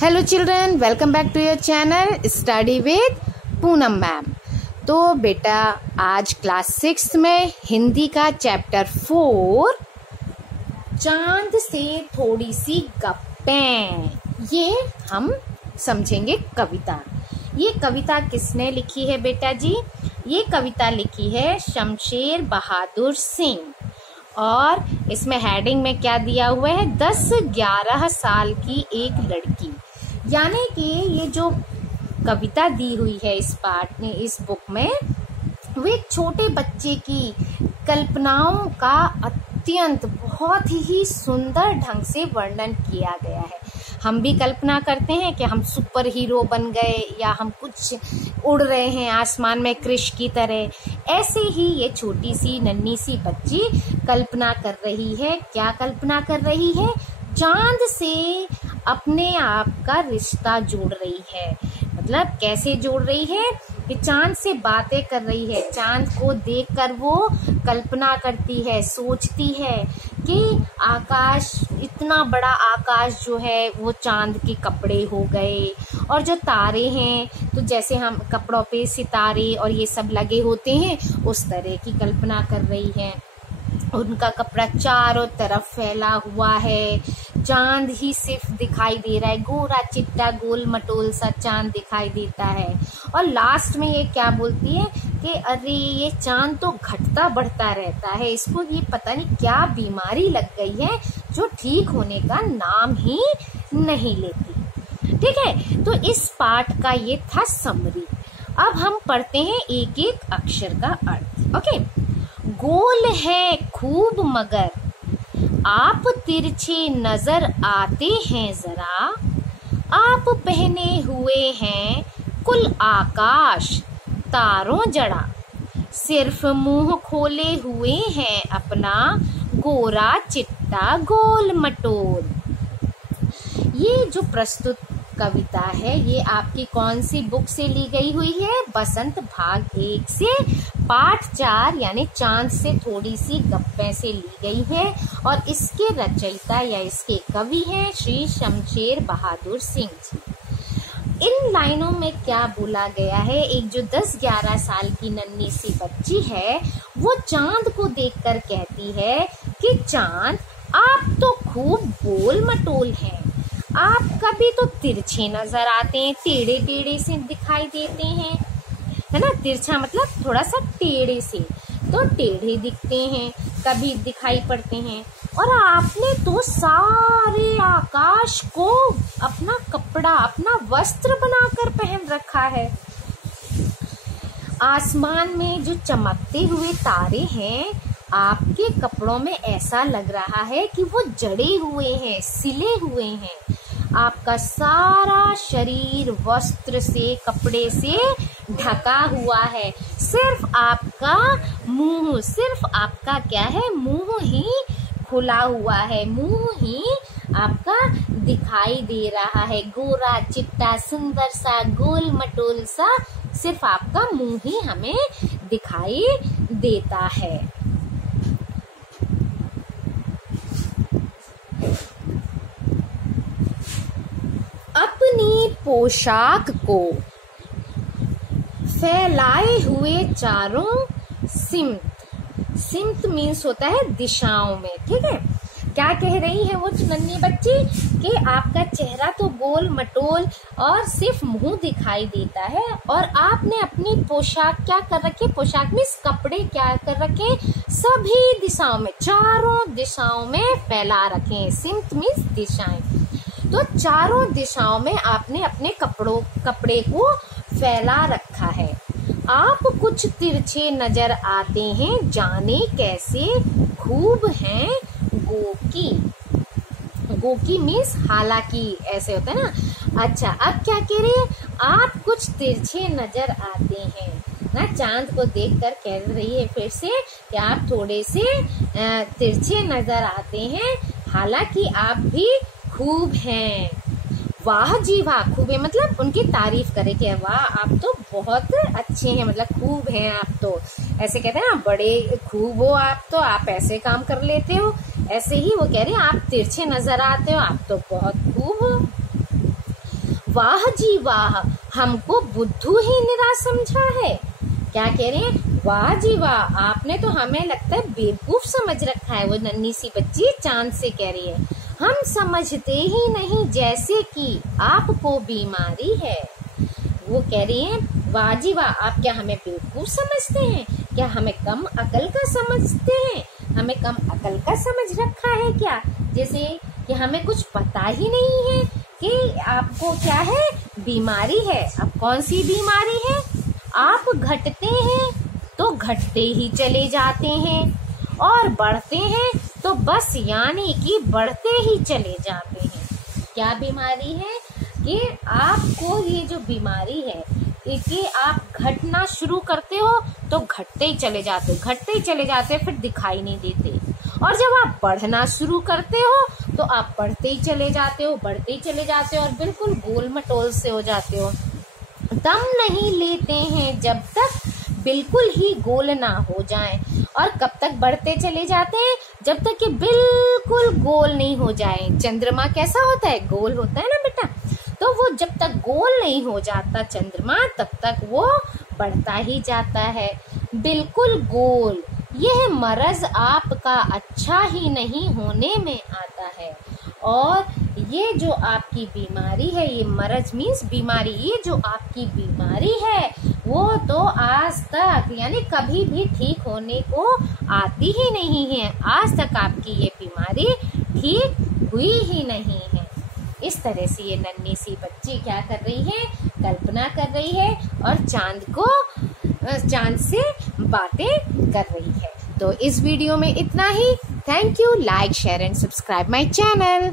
Hello children, welcome back to your channel study with Poonam ma'am. तो बेटा आज class 6 में हिंदी का चैप्टर 4 चांद से थोड़ी सी गप्पें, ये हम समझेंगे कविता। ये कविता किसने लिखी है बेटा जी? ये कविता लिखी है शमशेर बहादुर सिंह। और इसमें हेडिंग में क्या दिया हुआ है? 10-11 साल की एक लड़की। यानी कि ये जो कविता दी हुई है इस पार्ट में, इस बुक में, वो एक छोटे बच्चे की कल्पनाओं का अत्यंत बहुत ही सुंदर ढंग से वर्णन किया गया है। हम भी कल्पना करते हैं कि हम सुपर हीरो बन गए या हम कुछ उड़ रहे हैं आसमान में कृष की तरह। ऐसे ही ये छोटी सी नन्ही सी बच्ची कल्पना कर रही है। क्या कल्पना कर रही है? चांद से अपने आप का रिश्ता जोड़ रही है। मतलब कैसे जोड़ रही है? कि चांद से बातें कर रही है। चांद को देखकर वो कल्पना करती है, सोचती है कि आकाश, इतना बड़ा आकाश जो है वो चांद के कपड़े हो गए, और जो तारे हैं तो जैसे हम कपड़ों पे सितारे और ये सब लगे होते हैं, उस तरह की कल्पना कर रही है। उनका कपड़ा चारों तरफ फैला हुआ है, चांद ही सिर्फ दिखाई दे रहा है, गोरा चिट्टा गोल मटोल सा चांद दिखाई देता है। और लास्ट में ये क्या बोलती है कि अरे ये चांद तो घटता बढ़ता रहता है, इसको ये पता नहीं क्या बीमारी लग गई है जो ठीक होने का नाम ही नहीं लेती। ठीक है, तो इस पाठ का ये था समरी। अब हम पढ़ते हैं एक एक अक्षर का अर्थ। ओके, गोल है खूब मगर आप तिरछे नजर आते हैं जरा, आप पहने हुए हैं कुल आकाश तारों जड़ा, सिर्फ मुंह खोले हुए हैं अपना गोरा चिट्टा गोल मटोल। ये जो प्रस्तुत कविता है ये आपकी कौन सी बुक से ली गई हुई है? बसंत भाग 1 से पाठ 4 यानी चांद से थोड़ी सी गप्पें से ली गई है। और इसके रचयिता या इसके कवि हैं श्री शमशेर बहादुर सिंह जी। इन लाइनों में क्या बोला गया है? एक जो 10-11 साल की नन्ही सी बच्ची है वो चांद को देखकर कहती है कि चांद आप तो खूब गोल मटोल हैं, आप कभी तो तिरछे नजर आते हैं, टेढ़े टेढ़े से दिखाई देते हैं, है ना? तिरछा मतलब थोड़ा सा टेढ़े से, तो टेढ़े दिखते हैं, कभी दिखाई पड़ते हैं। और आपने तो सारे आकाश को अपना कपड़ा, अपना वस्त्र बनाकर पहन रखा है। आसमान में जो चमकते हुए तारे हैं, आपके कपड़ों में ऐसा लग रहा है कि वो जड़े हुए हैं, सिले हुए हैं। आपका सारा शरीर वस्त्र से, कपड़े से ढका हुआ है। सिर्फ आपका मुंह, सिर्फ आपका क्या है? मुंह ही खुला हुआ है, मुंह ही आपका दिखाई दे रहा है, गोरा चिट्टा सुंदर सा गोल मटोल सा, सिर्फ आपका मुंह ही हमें दिखाई देता है। अपनी पोशाक को फैलाए हुए चारों सिमत, सिमत मीन्स होता है दिशाओं में। ठीक है, क्या कह रही है वो नन्ही बच्ची कि आपका चेहरा तो गोल मटोल और सिर्फ मुंह दिखाई देता है, और आपने अपनी पोशाक क्या कर रखी? पोशाक मीन्स कपड़े क्या कर रखे? सभी दिशाओं में, चारों दिशाओं में फैला रखे। सिमत मीन्स दिशाएं, तो चारों दिशाओं में आपने अपने कपड़े को फैला रखा है। आप कुछ तिरछे नजर आते हैं, जाने कैसे खूब हैं गोकी। गोकी मीन्स हालांकि, ऐसे होता है ना। अच्छा, अब क्या कह रही है? आप कुछ तिरछे नजर आते हैं ना, चांद को देखकर कह रही है फिर से कि आप थोड़े से तिरछे नजर आते हैं, हालांकि आप भी खूब हैं। वाह जी वाह, खूब है मतलब उनकी तारीफ करे कि वाह आप तो बहुत अच्छे हैं, मतलब खूब हैं आप तो। ऐसे कहते हैं ना, बड़े खूब हो आप तो, आप ऐसे काम कर लेते हो। ऐसे ही वो कह रहे हैं आप तिरछे नजर आते हो, आप तो बहुत खूब हो। वाह जी वाह, हमको बुद्धू ही निरा समझा है। क्या कह रहे हैं? वाह जी वाह, आपने तो हमें लगता है बेवकूफ समझ रखा है। वो नन्ही सी बच्ची चांद से कह रही है, हम समझते ही नहीं जैसे कि आपको बीमारी है। वो कह रही है, वाह जी वाह, आप क्या हमें बेवकूफ समझते हैं? क्या हमें कम अकल का समझते हैं? हमें कम अकल का समझ रखा है क्या? जैसे कि हमें कुछ पता ही नहीं है कि आपको क्या है, बीमारी है। अब कौन सी बीमारी है? आप घटते हैं तो घटते ही चले जाते हैं, और बढ़ते हैं तो बस यानी कि बढ़ते ही चले जाते हैं। क्या बीमारी है? कि आपको ये जो बीमारी है कि आप घटना शुरू करते हो तो घटते ही चले जाते हो, घटते ही चले जाते हो, फिर दिखाई नहीं देते। और जब आप बढ़ना शुरू करते हो तो आप बढ़ते ही चले जाते हो, बढ़ते ही चले जाते हो, और बिल्कुल गोल मटोल से हो जाते हो। दम नहीं लेते हैं जब तक बिल्कुल ही गोल ना हो जाए। और कब तक बढ़ते चले जाते हैं? जब तक कि बिल्कुल गोल नहीं हो जाए। चंद्रमा कैसा होता है? गोल होता है ना बेटा। तो वो जब तक गोल नहीं हो जाता चंद्रमा, तब तक वो बढ़ता ही जाता है, बिल्कुल गोल। यह मर्ज आपका अच्छा ही नहीं होने में आता है। और ये जो आपकी बीमारी है, ये मर्ज मीन्स बीमारी, ये जो आपकी बीमारी है वो तो आज तक यानी कभी भी ठीक होने को आती ही नहीं है। आज तक आपकी ये बीमारी ठीक हुई ही नहीं है। इस तरह से ये नन्ही सी बच्ची क्या कर रही है? कल्पना कर रही है और चांद से बातें कर रही है। तो इस वीडियो में इतना ही। Thank you. Like, share and subscribe my channel.